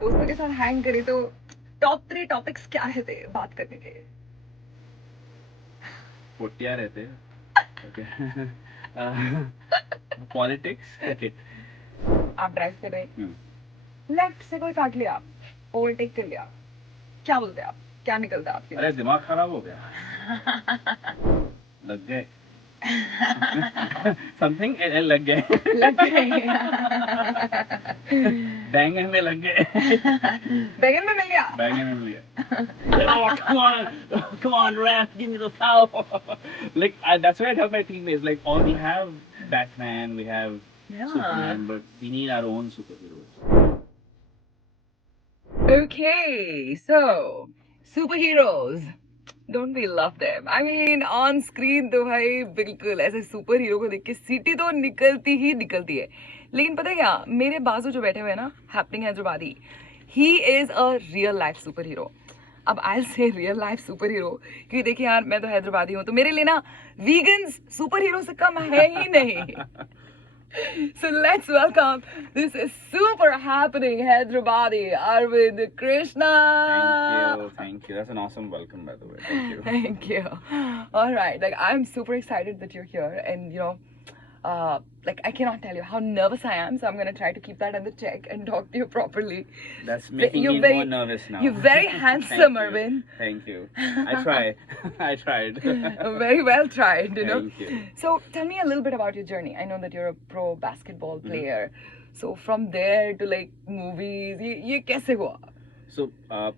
दोस्तों के साथ हैंग करें तो टॉप 3 टॉपिक्स क्या रहते हैं बात करने के? पोटिया रहते हैं. Okay. Politics. Okay. आप ड्राइव कर रहे हैं, Hmm. लेफ्ट से कोई काट लिया, ओवरटेक कर लिया, क्या बोलते हैं आप? क्या निकलता है आपके अरे दिमाग खराब हो गया. लग गए. Something लग गए. लग गए. बैंगन में लग गए. बैंगन में मिल गया. बैंगन में मिल गया. Oh, come on, ref, give me the foul. Like that's why I tell my teammates, like, oh, we have Batman, we have Superman, but we need our own superheroes. Okay, so superheroes. Don't we love them? I mean, on screen तो भाई बिल्कुल ऐसे super hero को देख के सीटी तो निकलती ही निकलती है. लेकिन पता है क्या, मेरे बाजू जो बैठे हुए हैं ना, happening Hyderabadi, he is a real life super hero. अब आई से रियल लाइफ सुपर हीरो क्योंकि देखिए यार, मैं तो हैदराबादी हूँ, तो मेरे लिए ना वीगन्स सुपर हीरो से कम है ही नहीं. So let's welcome this is super happening Hyderabadi Arvind Krishna. Thank you. That's an awesome welcome, by the way. Thank you. Thank you. All right, like I'm super excited that you're here, and you know, like I cannot tell you how nervous I am. So I'm gonna try to keep that under check and talk to you properly. That's making me more nervous now. You're very handsome, Arvind. Thank you. I tried. I tried. Very well tried, you know. Thank you. So tell me a little bit about your journey. I know that you're a pro basketball player. So from there to like movies, ये कैसे हुआ? So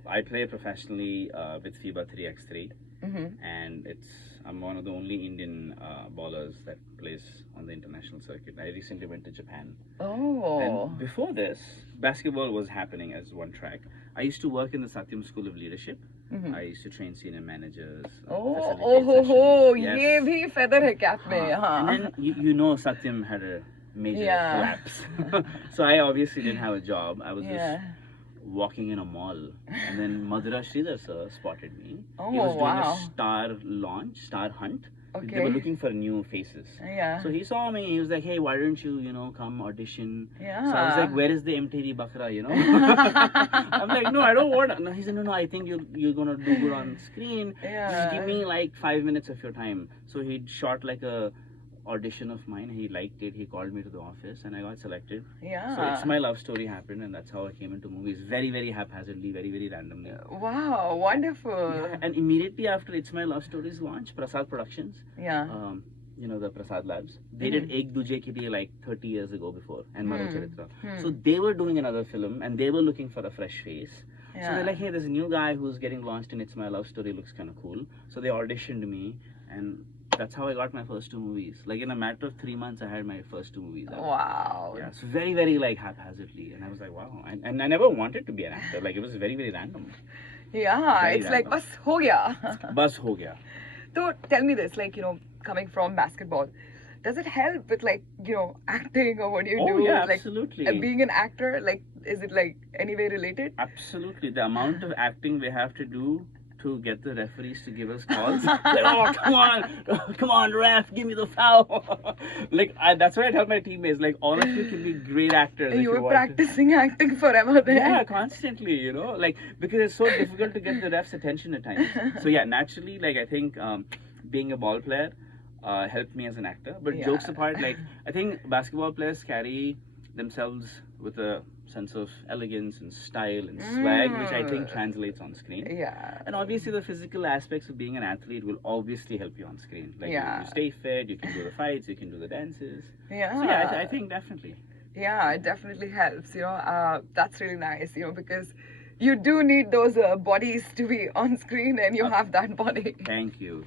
I play professionally with FIBA 3x3, and I'm one of the only Indian ballers that plays on the international circuit. I recently went to Japan. Oh. And before this, basketball was happening as one track. I used to work in the Satyam School of Leadership. I used to train senior managers. ये भी feather है cap में. And then you know Satyam had a major collapse. So I obviously didn't have a job. I was just walking in a mall, and then Madhura Sridhar sir spotted me. He was doing a star hunt. Okay. They were looking for new faces. Yeah. So he saw me. He was like, "Hey, why don't you, come audition?" Yeah. So I was like, "Where is the MTV Bakra?" I'm like, "No, I don't want." No, he said, "No, I think you're gonna do good on screen. Just give me like 5 minutes of your time." So he shot like a audition of mine. He liked it. He called me to the office, and I got selected. Yeah. So It's My Love Story happened, and that's how I came into movies. Very, very haphazardly, very, very randomly. Wow, wonderful. Yeah. And immediately after It's My Love Story's launch, Prasad Productions. Yeah. The Prasad Labs. They did Ek Duje Ki Diye like 30 years ago before, and Maro Charitra. So they were doing another film, and they were looking for a fresh face. So they're like, "Hey, there's a new guy who's getting launched in It's My Love Story. Looks kind of cool." So they auditioned me, and that's how I got my first 2 movies. Like in a matter of 3 months, I had my first 2 movies out. Wow. Yeah, so very, very like haphazardly, and I was like, wow. And I never wanted to be an actor. Like it was very, very random. Yeah, very it's random. like bas ho gaya. Bas ho gaya. So tell me this, like coming from basketball, does it help with like acting or what do you do? Yeah, like, absolutely. Being an actor, like is it like any way related? Absolutely. The amount of acting we have to do to get the referees to give us calls. Like, "Oh, come on, ref, give me the foul." Like that's why I tell my teammates, like all of you can be great actors. You were practicing acting forever then. Yeah, constantly, like because it's so difficult to get the ref's attention at times. So yeah, naturally, like I think being a ball player helped me as an actor. But jokes apart, like I think basketball players carry themselves with a sense of elegance and style and swag, which I think translates on screen. Yeah. And obviously the physical aspects of being an athlete will obviously help you on screen. Like you stay fit, you can do the fights, you can do the dances. Yeah. So yeah, I think definitely. Yeah, it definitely helps, that's really nice, because you do need those bodies to be on screen, and you have that body. Thank you.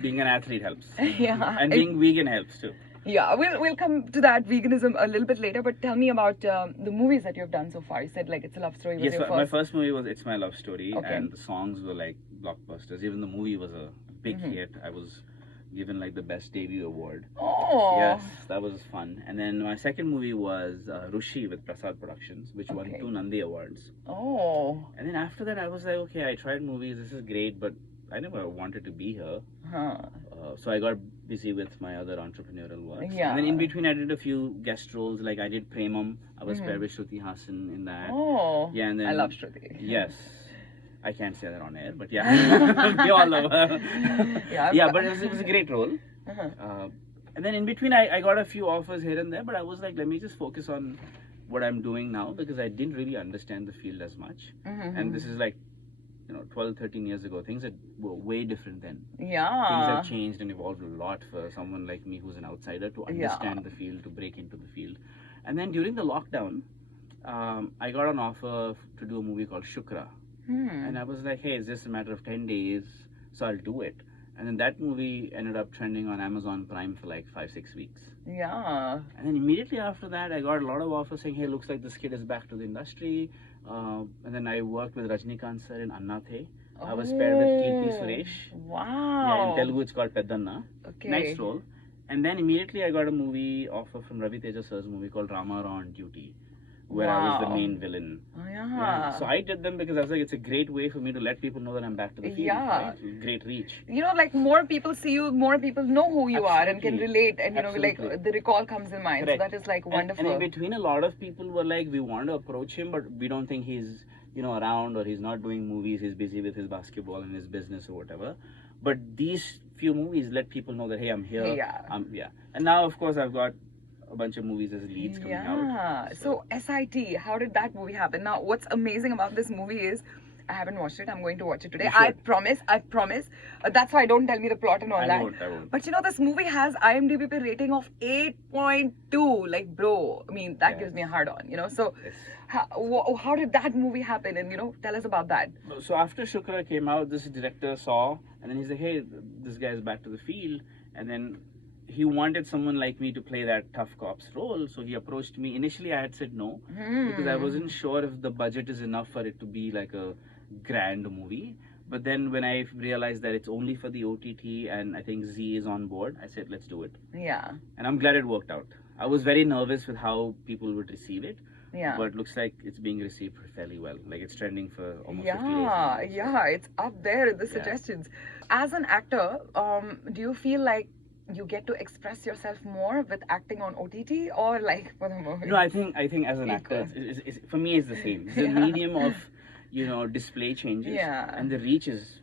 Being an athlete helps. Yeah. And being vegan helps too. Yeah, we'll come to that veganism a little bit later, but tell me about the movies that you've done so far. You said like It's a Love Story was yes, your first. My first movie was It's My Love Story, Okay. and the songs were like blockbusters. Even the movie was a big hit. I was given like the best debut award. Oh. Yes, that was fun. And then my second movie was Rushi with Prasad Productions, which won 2 Nandi Awards. Oh. And then after that, I was like, okay, I tried movies. This is great, but I never wanted to be here. Huh. So I got busy with my other entrepreneurial works. Yeah. And then in between, I did a few guest roles. Like I did Premam. I was paired with Shruti Hassan in that. Oh, Yeah, and then I love Shruti. Yes. I can't say that on air, but yeah, we all love her. Yeah, but it was a great role. And then in between, I got a few offers here and there, but I was like, let me just focus on what I'm doing now because I didn't really understand the field as much. And this is like, 12, 13 years ago. Things were way different then. Yeah. Things have changed and evolved a lot for someone like me who's an outsider to understand the field, to break into the field. And then during the lockdown, I got an offer to do a movie called Shukra. And I was like, hey, it's just a matter of 10 days, so I'll do it. And then that movie ended up trending on Amazon Prime for like 5-6 weeks. Yeah. And then immediately after that, I got a lot of offers saying, hey, looks like this kid is back to the industry. And then I worked with Rajnikant sir in Anna The. I was paired with Kirti Suresh. Wow. Yeah, in Telugu it's called Peddanna. Okay. Nice role. And then immediately I got a movie offer from Ravi Teja sir's movie called Rama on Duty, where I was the main villain. Oh, yeah. So I did them because I was like, it's a great way for me to let people know that I'm back to the field. Yeah. Right? Great reach. Like more people see you, more people know who you are and can Absolutely. relate, and like Absolutely. the recall comes in mind. Correct. So that is like wonderful. And in between, a lot of people were like, we want to approach him, but we don't think he's around, or he's not doing movies. He's busy with his basketball and his business or whatever. But these few movies let people know that, hey, I'm here. Yeah. And now, of course, I've got a bunch of movies as leads coming out. Yeah. So SIT, how did that movie happen? Now, what's amazing about this movie is I haven't watched it. I'm going to watch it today. You should. I promise. That's why don't tell me the plot and all I that. won't. But this movie has IMDb rating of 8.2. Like, bro, I mean, that gives me a hard on, So Yes. how did that movie happen? And, tell us about that. So after Shukra came out, this director saw, and then he's like, hey, this guy's back to the field. And then he wanted someone like me to play that tough cops role. So he approached me. Initially, I had said no, because I wasn't sure if the budget is enough for it to be like a grand movie. But then when I realized that it's only for the OTT and I think Z is on board, I said, let's do it. Yeah. And I'm glad it worked out. I was very nervous with how people would receive it. Yeah. But looks like it's being received fairly well. Like it's trending for almost 50 days. Yeah, it's up there in the suggestions. As an actor, do you feel like you get to express yourself more with acting on OTT or like for the movie? No, I think as an actor, it's, for me, it's the same. The medium of display changes, and the reach is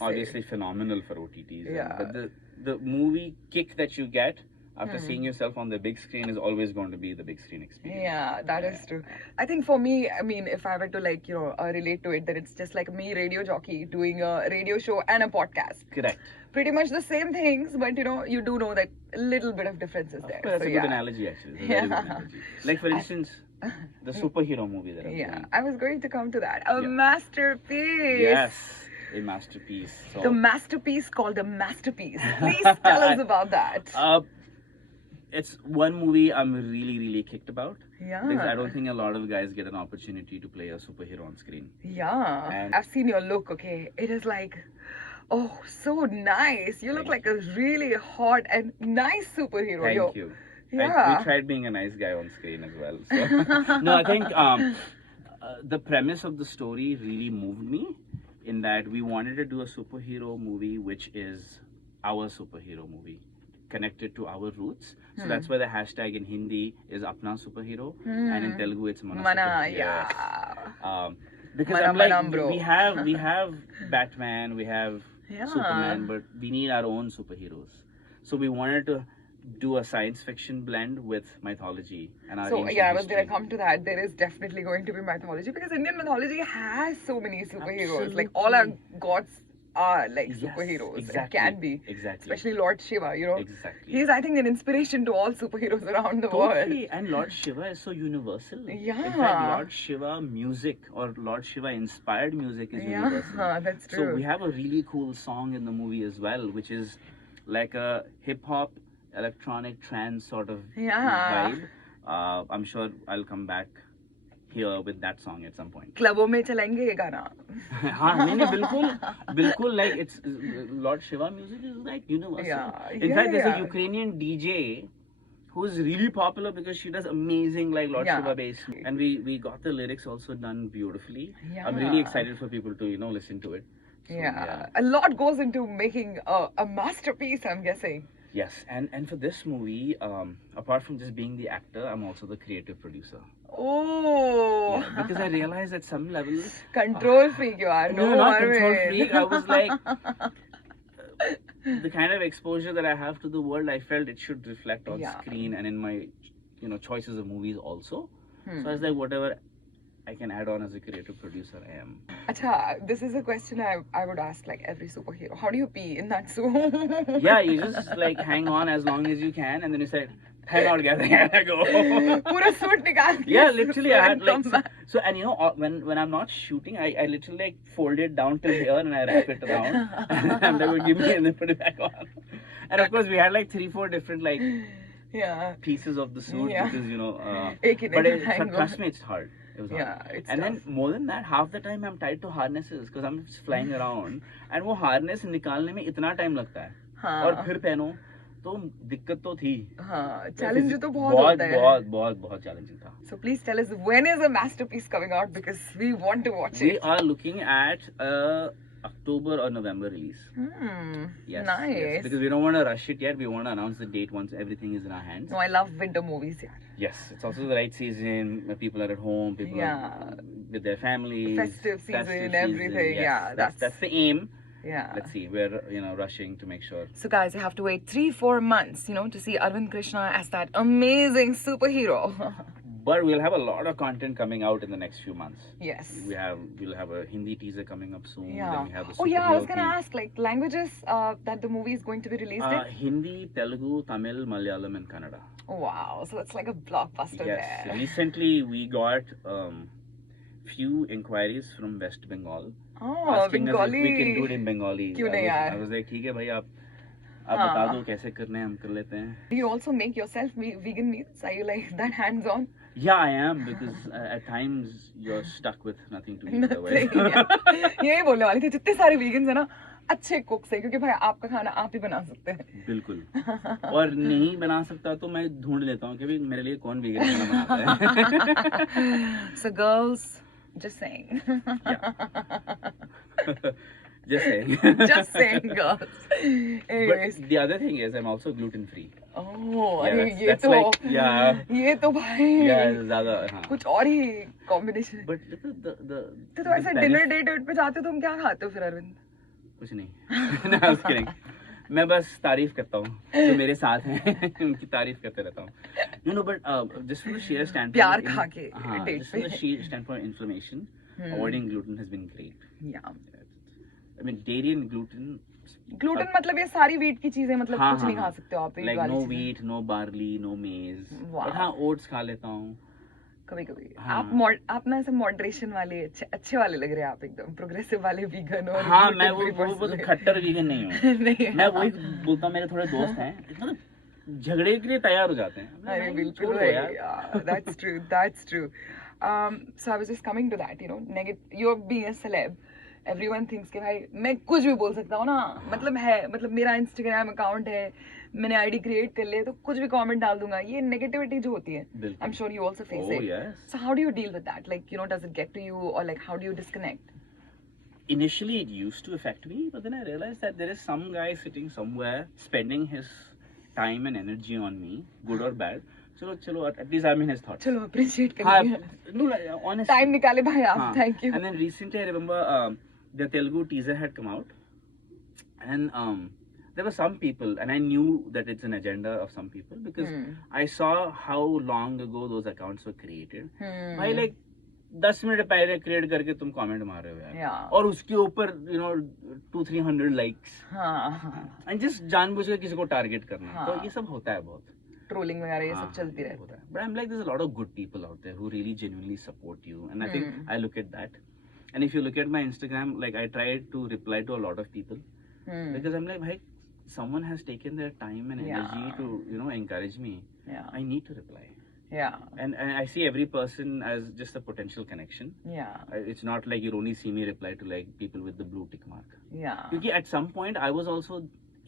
obviously phenomenal for OTTs. Yeah. But the movie kick that you get after seeing yourself on the big screen is always going to be the big screen experience. Yeah, that is true. I think for me, I mean, if I were to relate to it, then it's just like me, radio jockey, doing a radio show and a podcast. Correct. Pretty much the same things, but you do know that a little bit of difference is there. That's a good analogy, actually. It's a very good analogy. Like, for instance, the superhero movie that I'm doing. I was going to come to that. A masterpiece. Yes, a masterpiece. So, the masterpiece called a masterpiece. Please tell us about that. It's one movie I'm really, really kicked about. Yeah. Because I don't think a lot of guys get an opportunity to play a superhero on screen. Yeah. And I've seen your look, okay? It is like, oh, so nice. You look like a really hot and nice superhero. Thank you. Yeah. We tried being a nice guy on screen as well. So. No, I think the premise of the story really moved me in that we wanted to do a superhero movie which is our superhero movie, connected to our roots. So that's why the hashtag in Hindi is Apna Superhero, and in Telugu it's Mana Superhero. Yeah. Because Mana, I'm like, Mana, bro. we have Batman, we have Superman, but we need our own superheroes. So we wanted to do a science fiction blend with mythology and our ancient I was history. gonna come to that. There is definitely going to be mythology because Indian mythology has so many superheroes. Like all our gods are like superheroes. Exactly. It can be. Exactly. Especially Lord Shiva, Exactly. He's, I think, an inspiration to all superheroes around the world. And Lord Shiva is so universal. Yeah. In fact, Lord Shiva music or Lord Shiva inspired music is universal. Yeah, that's true. So we have a really cool song in the movie as well, which is like a hip hop, electronic trance sort of vibe. I'm sure I'll come back here with that song at some point. Clubs में चलेंगे ये गाना. हाँ नहीं बिल्कुल like it's Lord Shiva music is like universal. In fact, there's a Ukrainian DJ who's really popular because she does amazing like Lord Shiva bass, and we got the lyrics also done beautifully. I'm really excited for people to listen to it. So, a lot goes into making a masterpiece, I'm guessing. Yes, and for this movie, apart from just being the actor, I'm also the creative producer. Oh, Yeah, because I realized at some level, control freak you are. no, No, not control Arvind. freak. I was like, the kind of exposure that I have to the world, I felt it should reflect on Yeah. screen and in my, choices of movies also. Hmm. So I was like, whatever I can add on as a creative producer, I am. Acha, this is a question I would ask like every superhero. How do you pee in that suit? Yeah, you just like hang on as long as you can, and then you say, time out, guys, I gotta go. पूरा suit निकाल के Yeah, literally, I had and like come back. so, and when I'm not shooting, I literally like fold it down till here and I wrap it around, and they would give me and then put it back on. And of course, we had like 3-4 different like Yeah. pieces of the suit Yeah. because एक ही but नहीं hang trust on. me, it's hard. It was hard. Yeah, it's And tough. then more than that, half the time I'm tied to harnesses because I'm just flying around, and वो harness निकालने में इतना time लगता है, हाँ. और फिर पहनो तो दिक्कत तो थी. हाँ, challenge तो बहुत होता है. बहुत challenging था. So please tell us when is the masterpiece coming out because we want to watch We it. are looking at October or November release. Yes, Nice. yes, because we don't want to rush it yet. We want to announce the date once everything is in our hands. No, I love winter movies, yeah. Yes, it's also the right season. People are at home. People are with their families. Festive season, everything. Yes, Yeah, that's the aim. Yeah. Let's see. We're rushing to make sure. So guys, you have to wait 3-4 months, to see Arvind Krishna as that amazing superhero. But we'll have a lot of content coming out in the next few months. Yes. We'll have a Hindi teaser coming up soon. Yeah. Then we have the Oh yeah, I was superhero gonna theme. ask like languages that the movie is going to be released in. Hindi, Telugu, Tamil, Malayalam, and Kannada. Wow, so it's like a blockbuster Yes. there. Recently, we got few inquiries from West Bengal. Oh, asking us if Bengali. we can do it in Bengali. क्यों नहीं यार? I was like, ठीक है भाई, आप हाँ. बता दो कैसे करने हैं, हम कर लेते हैं. Do you also make yourself vegan meals? Are you like that hands-on? Yeah, I am, because at times you're stuck with nothing to eat otherwise. यही बोलने वाली थी, जितने सारे vegans हैं ना अच्छे कुक्स हैं क्योंकि भाई आपका खाना आप ही बना सकते हैं. बिल्कुल. और नहीं बना सकता तो मैं ढूंढ लेता हूँ कि भाई मेरे लिए कौन vegan खाना बनाता है. So girls, just saying. Just saying. Just saying, girls. Anyways. But the other thing is I'm also gluten free. Oh, Yeah, अरे ये that's तो like, yeah. ये तो भाई Yeah, ज़्यादा हाँ. कुछ और ही combination. But look at the तो ऐसे dinner date पे जाते हो तुम क्या खाते हो फिर अरविंद? कुछ नहीं. No, I was kidding. मैं बस तारीफ करता हूँ जो मेरे साथ हैं उनकी तारीफ करते रहता हूँ. But just from the sheer standpoint, प्यार खा के हाँ, date just from the पे. sheer standpoint of inflammation, avoiding gluten has been great. Yeah. I mean, dairy and gluten. Gluten मतलब ये सारी wheat की चीजें मतलब हाँ, कुछ नहीं हाँ, खा सकते हो आप. Like no wheat, no barley, no maize. Wow. But हाँ, oats खा लेता हूँ. कभी कभी हाँ. आप ना ऐसे मॉडरेशन वाले अच्छे वाले लग रहे हैं आप एकदम प्रोग्रेसिव वाले वीगन और हाँ, मैं gluten-free वो person. खट्टर वीगन नहीं हूँ. नहीं मैं वही बोलता हूँ, मेरे थोड़े दोस्त हैं मतलब झगड़े के लिए तैयार हो जाते हैं. अरे बिल्कुल छोड़ दो भाई. यार. Yeah, that's true. So I was just coming to that, you're being a celeb. Everyone thinks कि भाई मैं कुछ भी बोल सकता हूँ ना, मतलब मेरा Instagram अकाउंट है, मैंने आईडी क्रिएट कर लिया तो कुछ भी कमेंट डाल दूंगा. ये नेगेटिविटी जो होती है, I'm sure you also face it. Yes. So how do you deal with that? Like, does it get to you or like how do you disconnect? Initially, it used to affect me, but then I realized that there is some guy sitting somewhere spending his time and energy on me, good or bad. Chalo, at least I'm in his thoughts. चलो appreciate कर हाँ, लिया. no, honestly. Time निकाले भाई आप. हाँ. Thank you. And then recently, I remember the Telugu teaser had come out, and there were some people, and I knew that it's an agenda of some people because I saw how long ago those accounts were created. भाई like 10 minute पहले create करके तुम comment मार रहे हो यार. Yeah. और उसके ऊपर 200-300 लाइक्स. हाँ. एंड जस्ट जानबूझ के किसी को टारगेट करना. हाँ. तो ये सब होता है बहुत. ट्रोलिंग वगैरह ये सब हाँ, चलती ये रहती होता है. But I'm like, there's a lot of good people out there who really genuinely support you, and I think I look at that. And if you look at my Instagram, like I try to reply to a lot of people because I'm like, bhai, someone has taken their time and energy to encourage me. Yeah. I need to reply. Yeah. And I see every person as just a potential connection. Yeah. It's not like you only see me reply to like people with the blue tick mark. Yeah. Because at some point I was also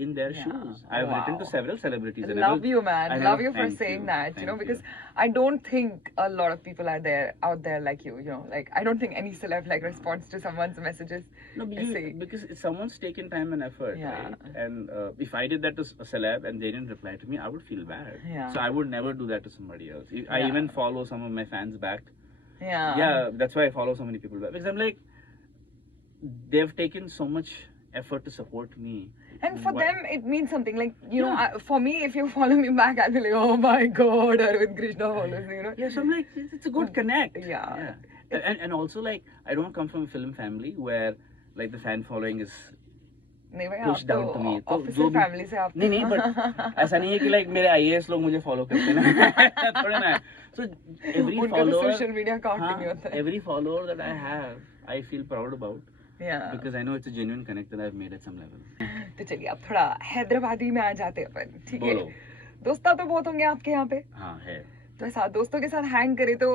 in their Yeah. shoes. I've written to Wow. several celebrities. I and love you, man. I Love never- you for thank saying you, that. You know, thank because you. I don't think a lot of people are out there like you. You know, like I don't think any celeb like responds to someone's messages. No, Essay. because someone's taken time and effort, Yeah. right? And if I did that to a celeb and they didn't reply to me, I would feel bad. Yeah. So I would never do that to somebody else. I Yeah. even follow some of my fans back. Yeah. Yeah, that's why I follow so many people back, because I'm like, they've taken so much effort to support me. And for Why- them, it means something. Like, you know, Yeah. for me, if you follow me back, I'll be like, oh my god, Arvind Krishna follows me, you know. Yeah, so I'm like, it's a good connect. Yeah. And also, like, I don't come from a film family where like the fan following is नहीं भाई, push आप down to me. तो तो officer जो भी- family से आप नहीं but ऐसा नहीं है कि like मेरे IAS लोग मुझे follow करते हैं ना थोड़ा ना. So every उनका तो follower, social media account ही नहीं होता है. every follower that I have, I feel proud about Yeah. because I know it's a genuine connect that I've made at some level. तो चलिए अब थोड़ा हैदराबादी में आ जाते हैं अपन, ठीक है? बोलो. दोस्ता तो बहुत होंगे आपके यहाँ पे, हाँ है. तो ऐसा दोस्तों के साथ हैंग करे तो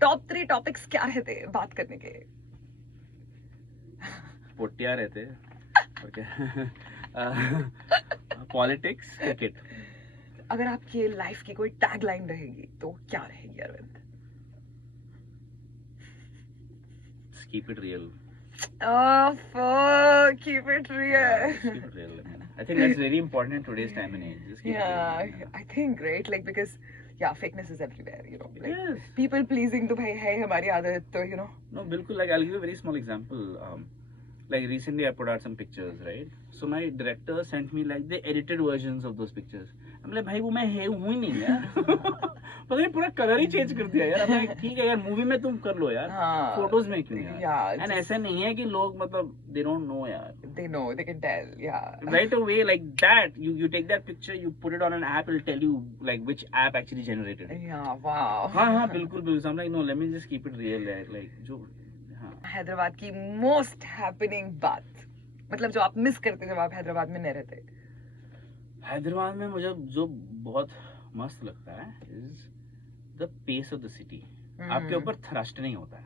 टॉप 3 टॉपिक्स क्या रहते हैं बात करने के? पोटिया रहते और क्या पॉलिटिक्स क्रिकेट. अगर आपकी लाइफ की कोई टैगलाइन रहेगी तो क्या रहेगी Arvind? Keep it real. Oh fuck, keep it real. Just keep it real. I think that's very important in today's time and age. Just keep it Yeah, real. I think, right? Like, because yeah, fakeness is everywhere, you know. Like, Yes. people pleasing तो भाई है हमारी आदत, तो you know. No, bilkul. Like I'll give you a very small example. Like recently I put out some pictures, right? So my director sent me like the edited versions of those pictures. I'm like, भाई वो मैं हूँ ही नहीं यार. पता नहीं पूरा colour ही change कर दिया यार. I'm like, ठीक है यार, मूवी में तुम कर लो यार. हाँ. फोटोज में क्यों यार? Yeah, And just- ऐसा नहीं है कि लोग मतलब they don't know यार. They know, they can tell, yeah. Right away like that, you take that picture, you put it on an app, it'll tell you like which app actually generated it. Yeah, wow. हाँ हाँ बिल्कुल बिल्कुल. So I'm like, no, let me just keep it real यार. Like जो हाँ. हैदराबाद की most happening बात, मतलब जो आप मिस करते जब आप हैदराबाद में नहीं रहते. हैदराबाद में मुझे जो बहुत मस्त लगता है is the pace of the city. आपके ऊपर थ्रस्ट नहीं होता है.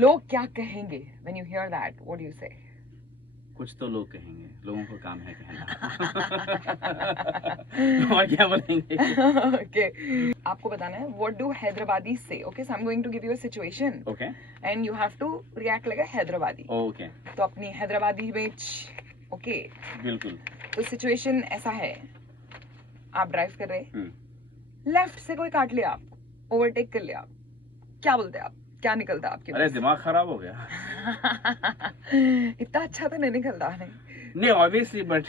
लोग क्या कहेंगे when you hear that? What do you say? कुछ तो लोग कहेंगे, लोगों को काम है कहना. और क्या बोलेंगे? Okay. आपको बताना है what do Hyderabadi say? Okay, so I'm going to give you a situation okay and you have to react like a Hyderabadi. Okay तो अपनी हैदराबादी में ओके, बिल्कुल. तो सिचुएशन ऐसा है, आप ड्राइव कर रहे, हम्म. लेफ्ट से कोई काट लिया, आपको ओवरटेक कर लिया, क्या बोलते आप? क्या निकलता आपके अरे मुंह से? दिमाग खराब हो गया. इतना अच्छा तो नहीं निकलता नहीं. नहीं obviously but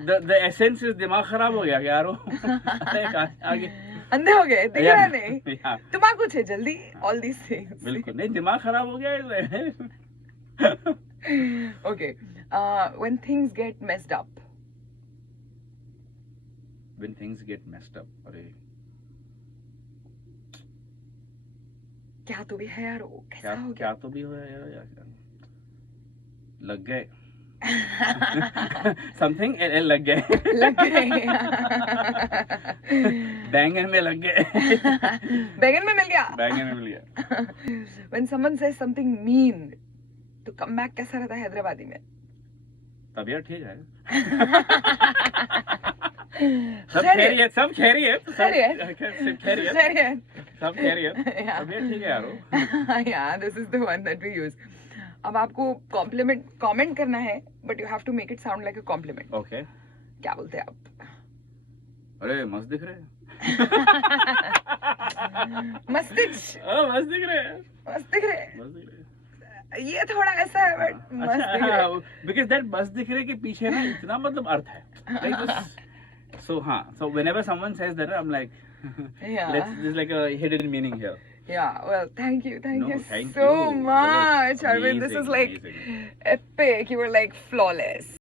the essence is दिमाग खराब हो गया यार. अरे आगे अंधे हो गए, दिख रहा नहीं. Yeah. दिमाग कुछ है जल्दी, ऑल दीस थिंग्स. बिल्कुल नहीं, दिमाग खराब हो गया. Okay, when things get messed up, When things get messed up, अरे क्या तो भी है यार, वो क्या कैसा हो क्या तो भी हो यार. लग गए. समथिंग लग गए. गया? लग गए. बैंगन में लग गए. बैगन में मिल गया. बैंगन में मिल गया. When someone says something mean, तो कमबैक कैसा रहता है हैदराबादी में? तबीयत ठीक है. खैरियत. सब खैरियत. खैरियत. खैरियत. सब खैरियत. Yeah. तबीयत ठीक है यारो. Yeah, this is the one that we use. अब आपको कमेंट करना है, but you have to make it sound like a compliment. Okay. क्या बोलते हैं आप? अरे मस्त दिख रहे. मस्तिच. मस्त दिख रहे. मस्त दिख रहे. मस्त दिख रहे. ये थोड़ा ऐसा है, but मस्त दिख रहे. बिकॉज दैट मस्त दिख रहे के पीछे ना इतना मतलब अर्थ है. So हाँ, so whenever someone says that, I'm like, Yeah. there's like a hidden meaning here. Yeah, well, thank you No, you thank so you. much, Arvind. This Amazing, is like amazing. epic. You were like flawless.